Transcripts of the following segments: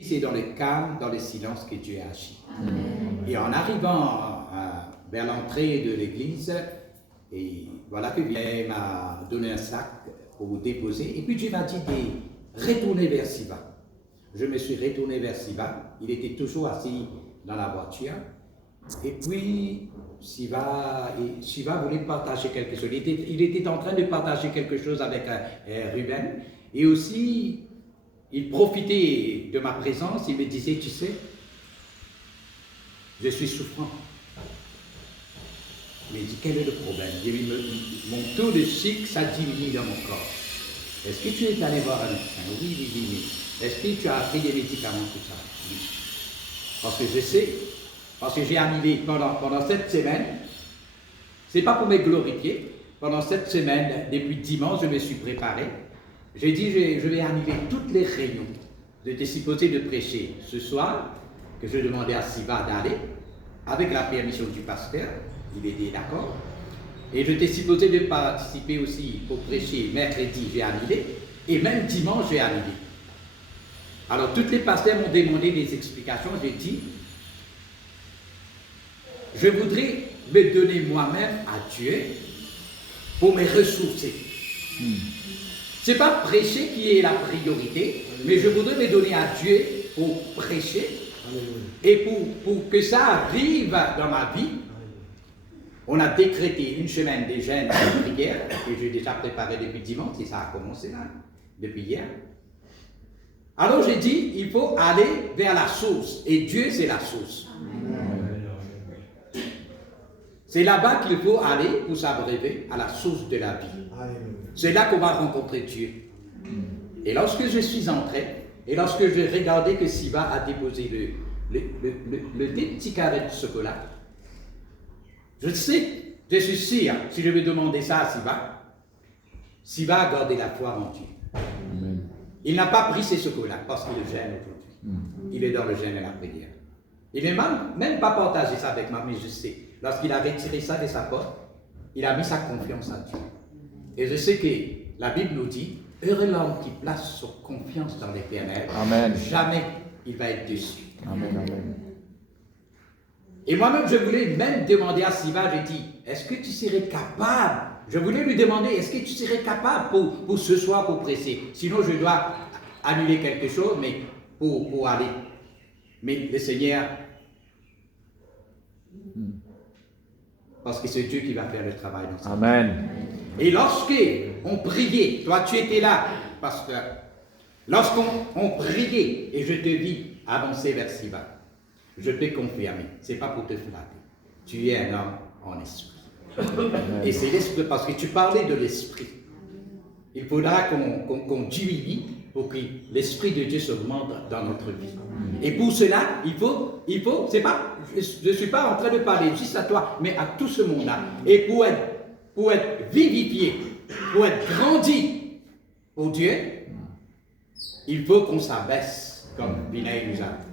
C'est dans le calme, dans le silence que Dieu agit. Et en arrivant vers l'entrée de l'église, et voilà que Dieu m'a donné un sac pour déposer. Et puis Dieu m'a dit de retourner vers Siva. Je me suis retourné vers Siva. Il était toujours assis dans la voiture. Et puis Siva voulait partager quelque chose. Il était en train de partager quelque chose avec Ruben. Et aussi, il profitait de ma présence. Il me disait, tu sais, je suis souffrant. Il me dit, quel est le problème? J'ai dit, mon taux de sucre, ça diminue dans mon corps. Est-ce que tu es allé voir un médecin? Oui. Est-ce que tu as pris des médicaments, tout ça? Oui. Parce que je sais, parce que j'ai annulé pendant cette semaine, c'est pas pour me glorifier, pendant cette semaine, depuis dimanche, je me suis préparé. J'ai dit, je vais annuler toutes les réunions. J'étais supposé de prêcher ce soir, que je demandais à Siva d'aller, avec la permission du pasteur, il était d'accord. Et j'étais supposé de participer aussi pour prêcher mercredi, j'ai annulé, et même dimanche, j'ai annulé. Alors, tous les pasteurs m'ont demandé des explications, j'ai dit, je voudrais me donner moi-même à Dieu pour me ressourcer. Ce n'est pas prêcher qui est la priorité, mais je voudrais me donner à Dieu pour prêcher et pour que ça arrive dans ma vie. On a décrété une semaine de jeûne et de prière, que j'ai déjà préparé depuis dimanche, et ça a commencé là, depuis hier. Alors j'ai dit, il faut aller vers la source, et Dieu c'est la source. C'est là-bas qu'il faut aller pour s'abreuver à la source de la vie. C'est là qu'on va rencontrer Dieu. Et lorsque je suis entré, et lorsque je regardais que Siva a déposé le petit carré de chocolat, je suis sûr, si je vais demander ça à Siva a gardé la foi en Dieu. Amen. Il n'a pas pris ses chocolats parce qu'il le gêne aujourd'hui. Il est dans le jeûne et la prière. Il n'a même pas partagé ça avec moi, mais je sais. Lorsqu'il a retiré ça de sa poche, il a mis sa confiance en Dieu. Et je sais que la Bible nous dit, heureux l'homme qui place sa confiance dans l'Éternel, jamais il va être déçu. Amen. Et moi-même, je voulais même demander à Siva, j'ai dit, est-ce que tu serais capable? Je voulais lui demander, est-ce que tu serais capable pour ce soir, pour presser? Sinon, je dois annuler quelque chose, mais pour aller. Mais le Seigneur, parce que c'est Dieu qui va faire le travail dans ça. Amen. Et lorsqu'on priait, toi tu étais là, pasteur, lorsqu'on priait, et je te vis avancer vers Siva, je peux confirmer, ce n'est pas pour te flatter, tu es un homme en esprit. Et c'est l'esprit, parce que tu parlais de l'esprit. Il faudra qu'on diminue pour que l'esprit de Dieu s'augmente dans notre vie. Et pour cela, il faut, c'est pas, je ne suis pas en train de parler juste à toi, mais à tout ce monde-là. Et pour être vivifié, pour être grandi pour Dieu, il faut qu'on s'abaisse, comme Vinay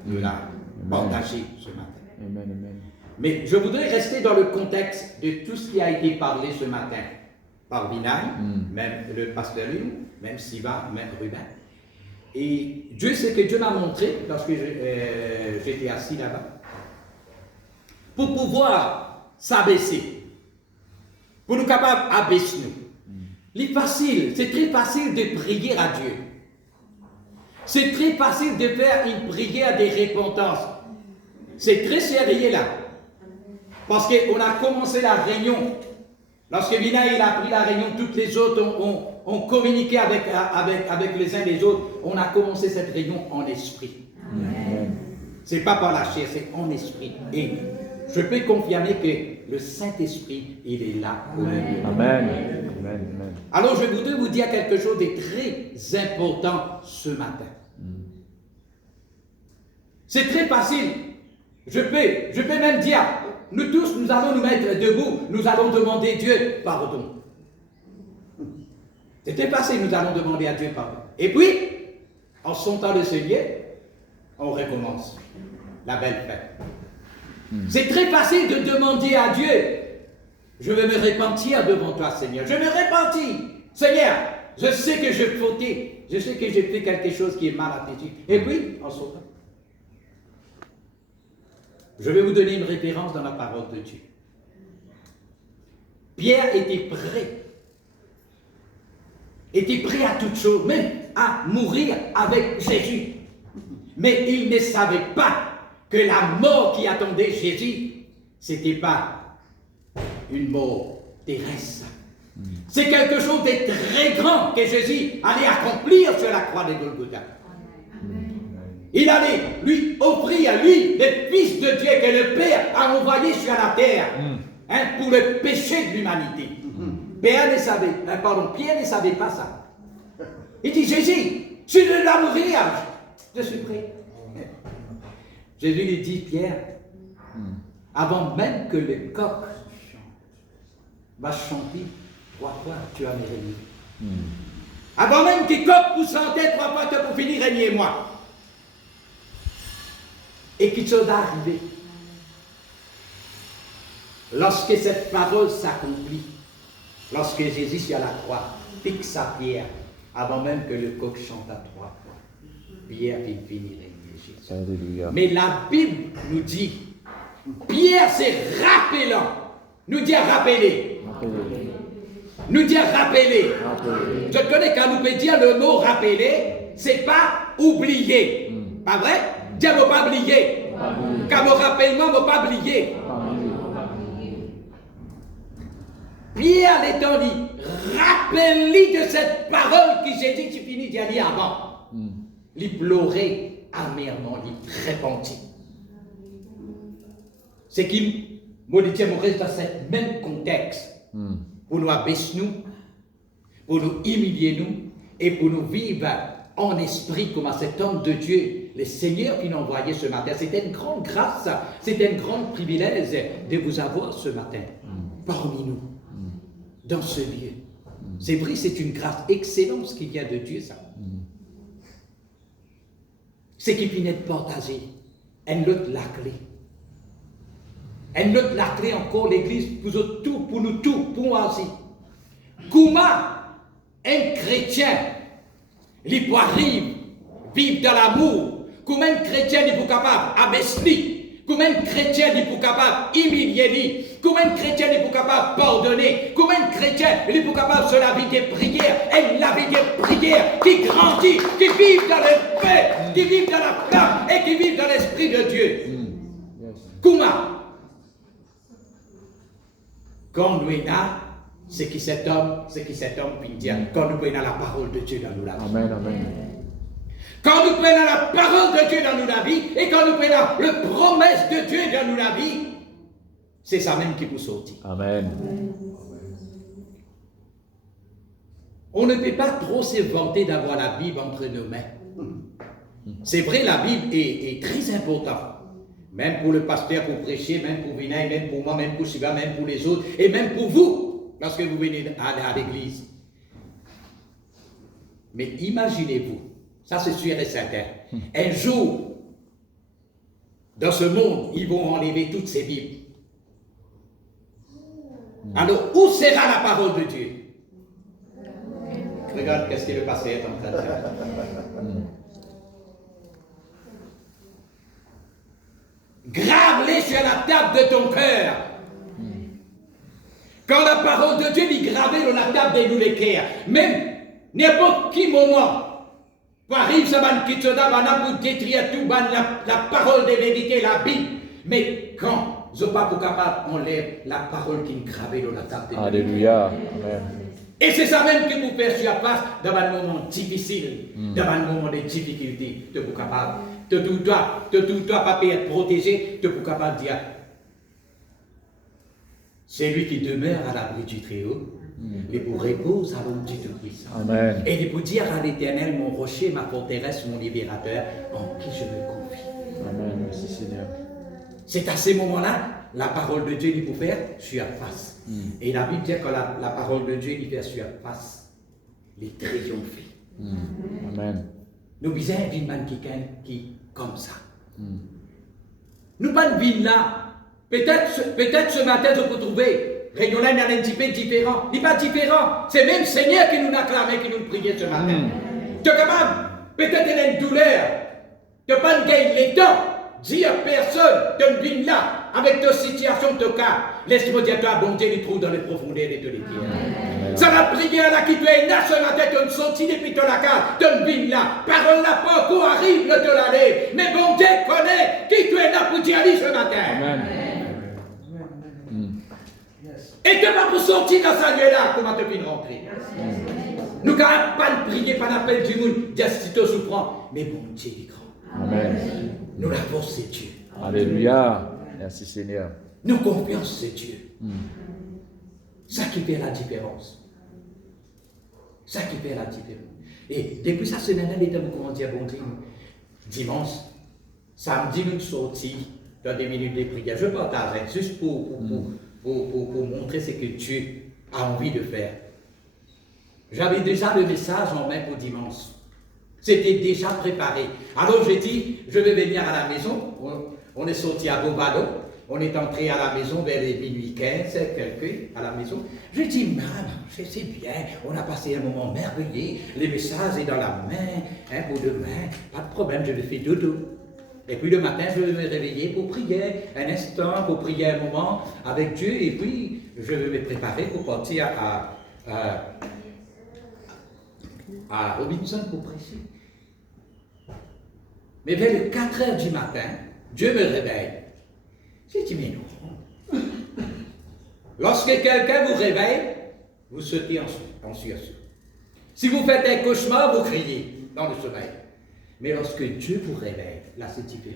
nous a partagé ce matin. Amen. Mais je voudrais rester dans le contexte de tout ce qui a été parlé ce matin par Vinay, même le pasteur Léon, même Siva, même Ruben. Et Dieu sait que Dieu m'a montré, lorsque j'étais assis là-bas, pour pouvoir s'abaisser, pour nous capables d'abaisser nous. C'est très facile de prier à Dieu. C'est très facile de faire une prière de repentance. C'est très sérieux là. Parce qu'on a commencé la réunion. Lorsque Vinay a pris la réunion, toutes les autres ont communiqué avec les uns les autres. On a commencé cette réunion en esprit. Ce n'est pas par la chair, c'est en esprit. Et je peux confirmer que le Saint-Esprit, il est là au milieu. Amen. Alors je voudrais vous dire quelque chose de très important ce matin. C'est très facile. Je peux même dire, nous tous, nous allons nous mettre debout, nous allons demander Dieu pardon. C'est très facile, nous allons demander à Dieu pardon. Et puis, en sentant le Seigneur, on recommence la belle fête. C'est très facile de demander à Dieu, je vais me repentir devant toi, Seigneur. Je me repentis, Seigneur. Je sais que j'ai fauté, je sais que j'ai fait quelque chose qui est mal à tes yeux. Et puis, en sautant, Je vais vous donner une référence dans la parole de Dieu. Pierre était prêt à toute chose, même à mourir avec Jésus. Mais il ne savait pas que la mort qui attendait Jésus, ce n'était pas une mort terrestre. C'est quelque chose de très grand que Jésus allait accomplir sur la croix de Golgotha. Il allait lui offrir à lui le Fils de Dieu que le Père a envoyé sur la terre pour le péché de l'humanité. Pierre ne savait pas ça. Il dit, Jésus, tu ne l'as mourir, je suis prêt. Jésus lui dit, Pierre, avant même que le coq va chanter 3 fois, tu vas me régner. Avant même que le coq pousse en tête 3 fois, tu vas finir régner moi. Et qu'il soit arrivé. Lorsque cette parole s'accomplit, lorsque Jésus sur la croix fixe sa pierre, avant même que le coq chante à 3 fois, Pierre il finit régner Jésus. Alléluia. Mais la Bible nous dit, Pierre c'est rappelant, nous dit rappeler. Nous dit rappeler. Je connais quand nous peut dire le mot rappeler, c'est pas oublier. Pas vrai? Dieu ne va pas oublier. Quand mon rappellement ne va pas oublier. Pierre l'étant dit, rappelez de cette parole que j'ai dit, tu finis d'y aller avant. Il pleurait amèrement, il repentit. C'est qui, moi, je dis, reste dans ce même contexte. Pour nous abaisser nous, pour nous humilier nous, et pour nous vivre en esprit comme à cet homme de Dieu, le Seigneur qui nous envoyait ce matin. C'était une grande grâce, c'était un grand privilège de vous avoir ce matin, parmi nous, dans ce lieu. C'est vrai, c'est une grâce excellente ce qui vient de Dieu, ça. Ce qui finit de partager, elle note la clé. Elle note la clé encore l'Église, pour nous tous, pour moi aussi. Comment un chrétien, il peut arriver, vivre dans l'amour, comment un chrétien il est capable d'abaisser, comment un chrétien il est capable d'humilier, comment un chrétien il est capable de pardonner, comment un chrétien il est capable de se la vie de prière, et la vie de prière qui grandit, qui vit dans le paix, qui vit dans la flamme et qui vit dans l'Esprit de Dieu. Comment? Quand nous sommes là, c'est qui cet homme peut dire. Quand nous prenons la parole de Dieu dans nos vies. Amen, amen. Quand nous prenons la parole de Dieu dans nos vies, et quand nous prenons la promesse de Dieu dans nos vies, c'est ça même qui vous sortit. Amen. On ne peut pas trop se vanter d'avoir la Bible entre nos mains. C'est vrai, la Bible est très importante. Même pour le pasteur, pour prêcher, même pour Vinay, même pour moi, même pour Shiva, même pour les autres, et même pour vous, lorsque vous venez à l'église. Mais imaginez-vous, ça c'est sûr et certain, un jour, dans ce monde, ils vont enlever toutes ces Bibles. Alors, où sera la parole de Dieu? Regarde qu'est-ce que le pasteur est en train de faire. Grave-les sur la table de ton cœur. Quand la parole de Dieu est gravée sur la table de nos cœurs, même n'importe qui moment, arrive ça va pour détruire tout la parole de vérité, la Bible. Mais quand je ne suis pas capable d'enlever la parole qui est gravée sur la table de nos cœurs. Alléluia. Amen. Et c'est ça même qui vous fait sur place dans un moment difficile, dans un moment de difficulté, de vous capable, de tout toi, pas être protégé, de vous capable de dire, c'est lui qui demeure à l'abri du Très-Haut, il vous repose à l'ombre du Tout-Puissant. Amen. Et il vous dire à l'Éternel, mon rocher, ma forteresse, mon libérateur, en qui je me confie. Amen. Merci Seigneur. C'est à ces moments-là, la parole de Dieu, il peut faire surface. Et la Bible dit que la parole de Dieu, il fait surface. Il triomphe. Amen. Nous besoin d'une man qui comme ça. Nous pas de vie là. Peut-être ce matin, je peux trouver Réunionnais un petit peu différent. Il n'est pas différent. C'est même Seigneur qui nous a clamé, qui nous priait ce matin. Tu es capable, peut-être il a une douleur. Tu n'as pas gagné les temps. dis à personne, te viens là, avec ta situation, ton cas. Laisse-moi dire, toi, bon Dieu, les trous dans les profondeurs de tous les pierres. Ça la prière là qui te est là, sur la tête, tu sorti depuis ton la case, te viens là. Parole là, pas qu'on arrive, le te l'aller. Mais bon Dieu connaît qui tu es là pour dire ce matin. Amen. Et tu vas pour sortir dans sa nuit là, comment tu viens rentrer. Nous ne pouvons pas prier par l'appel du monde, dire si tu souffrant. Mais bon Dieu, il est grand. Amen. Nous l'avons, c'est Dieu. Alléluia. Merci Seigneur. Nous confiance, c'est Dieu. Ça qui fait la différence. Ça qui fait la différence. Et depuis sa semaine, elle était comment dire, bon Dieu, dimanche, samedi, nous sortis dans des minutes de prière. Je partage juste pour montrer ce que Dieu a envie de faire. J'avais déjà le message en main pour dimanche. C'était déjà préparé. Alors j'ai dit, je vais venir à la maison. On est sorti à Bobado. On est entré à la maison vers les minuit 15, quelqu'un à la maison. Je dis, maman, c'est bien, on a passé un moment merveilleux, les messages sont dans la main, pour demain, pas de problème, je le fais dodo. Et puis le matin, je vais me réveiller pour prier un instant, pour prier un moment avec Dieu, et puis je vais me préparer pour partir à Robinson pour prêcher. Mais vers les 4 heures du matin, Dieu me réveille. J'ai dit, mais non. Lorsque quelqu'un vous réveille, vous sautez en sursaut. Si vous faites un cauchemar, vous criez dans le sommeil. Mais lorsque Dieu vous réveille, là c'est différent.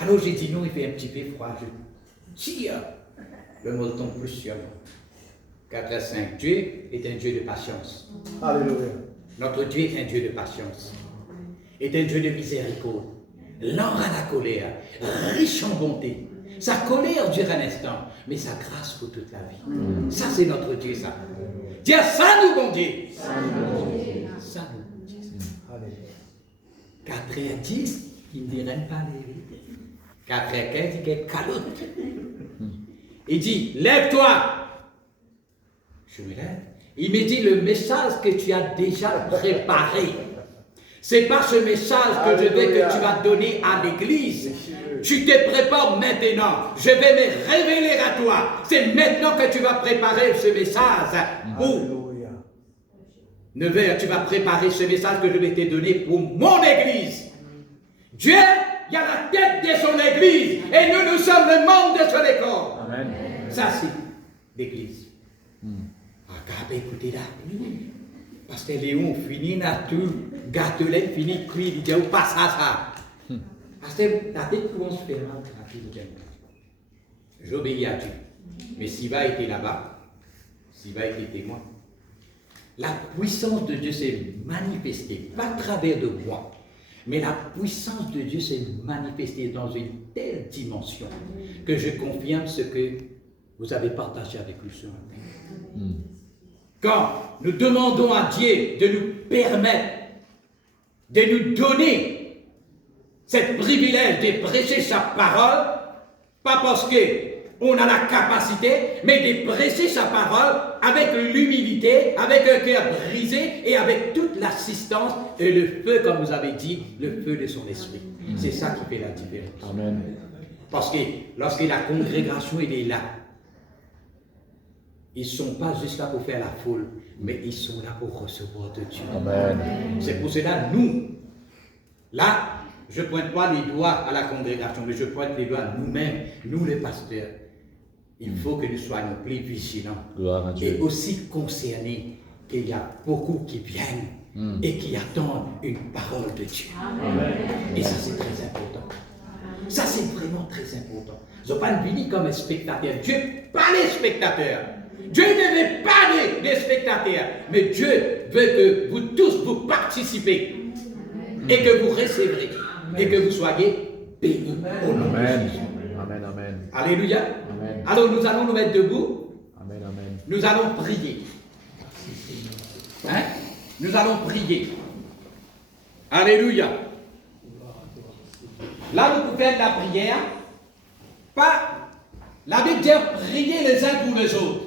Alors j'ai dit non, il fait un petit peu froid. Je tire. Le mot tombe plus sur moi. 4 à 5. Dieu est un Dieu de patience. Alléluia. Notre Dieu est un Dieu de patience. Est un Dieu de miséricorde. Lent à la colère, riche en bonté. Sa colère dure un instant, mais sa grâce pour toute la vie. Ça, c'est notre Dieu, ça. Dis ça, nous, bon Dieu. Ça, nous, bon Dieu. 4h10, il ne dirait pas les 4h15, il dit calotte. Il dit, lève-toi. Je me lève. Il me dit, le message que tu as déjà préparé. C'est pas ce message que je veux que tu vas donner à l'église. Tu te prépares maintenant. Je vais me révéler à toi. C'est maintenant que tu vas préparer ce message. Pour 9h, tu vas préparer ce message que je vais te donner pour mon église. Dieu, il y a la tête de son église. Et nous, nous sommes le membre de son école. Amen. Ça, c'est l'église. Écoutez là. Parce que Léon finit à tout. Gâtelet finit cri, il dit, où passe ça? Parce que la tête commence à faire rapidement. J'obéis à Dieu. Mais Siva était là-bas. Siva était témoin. La puissance de Dieu s'est manifestée, pas à travers de moi, mais la puissance de Dieu s'est manifestée dans une telle dimension que je confirme ce que vous avez partagé avec lui ce matin. Quand nous demandons à Dieu de nous permettre, de nous donner ce privilège de prêcher sa parole, pas parce qu'on a la capacité, mais de prêcher sa parole avec l'humilité, avec un cœur brisé et avec toute l'assistance et le feu, comme vous avez dit, le feu de son esprit. C'est ça qui fait la différence. Amen. Parce que lorsque la congrégation est là, ils ne sont pas juste là pour faire la foule, mais ils sont là pour recevoir de Dieu. Amen. C'est pour cela, nous, là, je ne pointe pas les doigts à la congrégation, mais je pointe les doigts à nous-mêmes, nous les pasteurs. Il faut que nous soyons plus vigilants Gloire à Dieu. et aussi concernés qu'il y a beaucoup qui viennent et qui attendent une parole de Dieu. Amen. Et ça, c'est très important. Ça, c'est vraiment très important. Ils n'ont pas venu comme un spectateur. Dieu, pas les spectateurs. Dieu ne veut pas des spectateurs, mais Dieu veut que vous tous, vous participez et que vous recevrez et que vous soyez bénis au nom de Amen. Jésus. Amen. Amen. Alléluia. Amen. Alors nous allons nous mettre debout. Amen. Amen. Nous allons prier. Hein? Nous allons prier. Alléluia. Là, vous pouvez faire de la prière. Pas la Bible dit prier les uns pour les autres.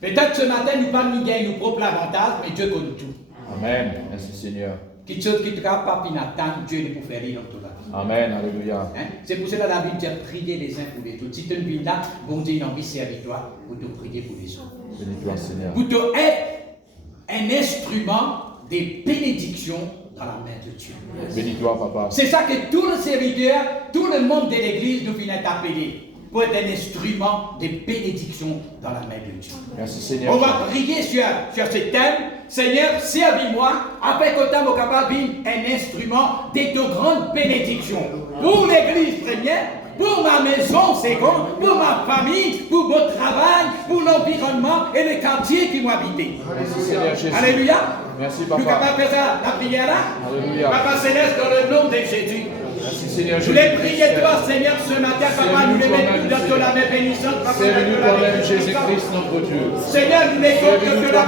Peut-être ce matin, nous pas nous gagner nos propres avantages, mais Dieu connaît tout. Amen. Merci Seigneur. Qui te quittera pas Pinatan, Dieu ne peut faire rien dans la vie. Amen. Alléluia. Hein? C'est pour cela que la Bible dit prier les uns pour les autres. Si tu ne vis là, bon Dieu, il a envie de servir toi pour te prier pour les autres. Bénis-toi, Seigneur. Pour te être un instrument des bénédictions dans la main de Dieu. Bénis-toi, papa. C'est ça que tous les serviteurs, tout le monde de l'église nous vient appeler. Pour être un instrument de bénédiction dans la main de Dieu. Merci, Seigneur. On va prier sur ce thème. Seigneur, servis-moi, avec autant mon capable, un instrument de de grandes bénédictions. Pour l'église première, pour ma maison seconde, pour ma famille, pour mon travail, pour l'environnement et le quartier qui m'ont habité. Merci, Seigneur Jésus. Alléluia. Merci, Nous papa. capables de faire ça, la prière là. Alléluia. Papa Céleste, dans le nom de Jésus. Merci, Seigneur Je Jésus. voulais prier toi, Seigneur, ce matin, papa, nous les mettons dans la main bénissante. Servis-nous toi-même, Jésus-Christ, notre Dieu. Seigneur, nous les comptons de la